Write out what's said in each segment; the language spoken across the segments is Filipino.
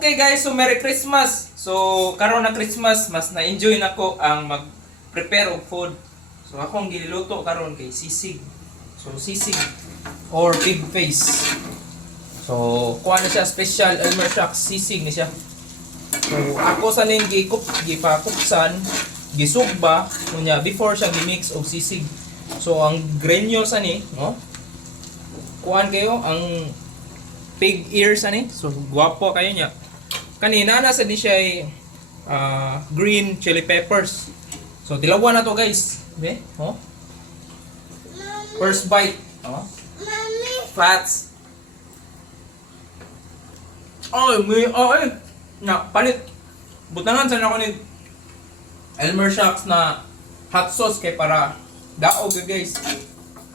Okay guys, so Merry Christmas. So karon na Christmas, mas na-enjoy nako ang mag-prepare og food. So akong gililuto karon kay sisig. So sisig or pig face. So kuha na siya special Elmer Shocks sisig ni siya. So ako sa ning gipakupsan, gisugba kunya before siya gimix og sisig. So ang granules ani, no? Kuan kayo ang pig ears ani. So guwapo kayo niya. Kanina nasa ni siya ay green chili peppers. So dilawan na to guys. Be? Oh. First bite, oh. Flats. Ay, may ay. Na palit. Butangan sa nako ni Elmer Shocks na hot sauce kay para daog guys.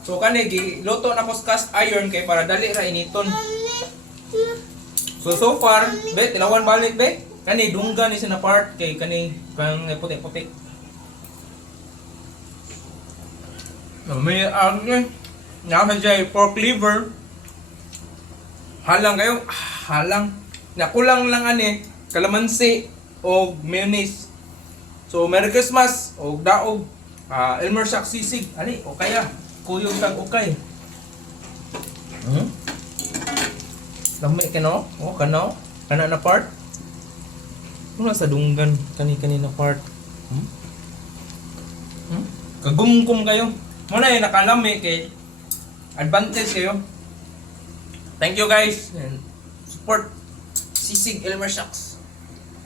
So kani giluto na ko sa cast iron kay para dali ra initon. So far, be tilawan balik be. Kani dunggan ni sa na part kay kani kang puti-puti. May nasa dyan pork liver. Halang kayo. Halang. Nakulang lang ani. Kalamansi o mayonnaise. So Merry Christmas o daog. Elmer Shocks sisig. Ani o kaya kuyog tag ukay. Lamay ka no? O kanaw? Kana na part? Wala sa dunggan. Kani na part. Kagumkum kayo. Muna yung nakalami kay advantage kayo. Thank you guys and support Sisig Elmer Shocks.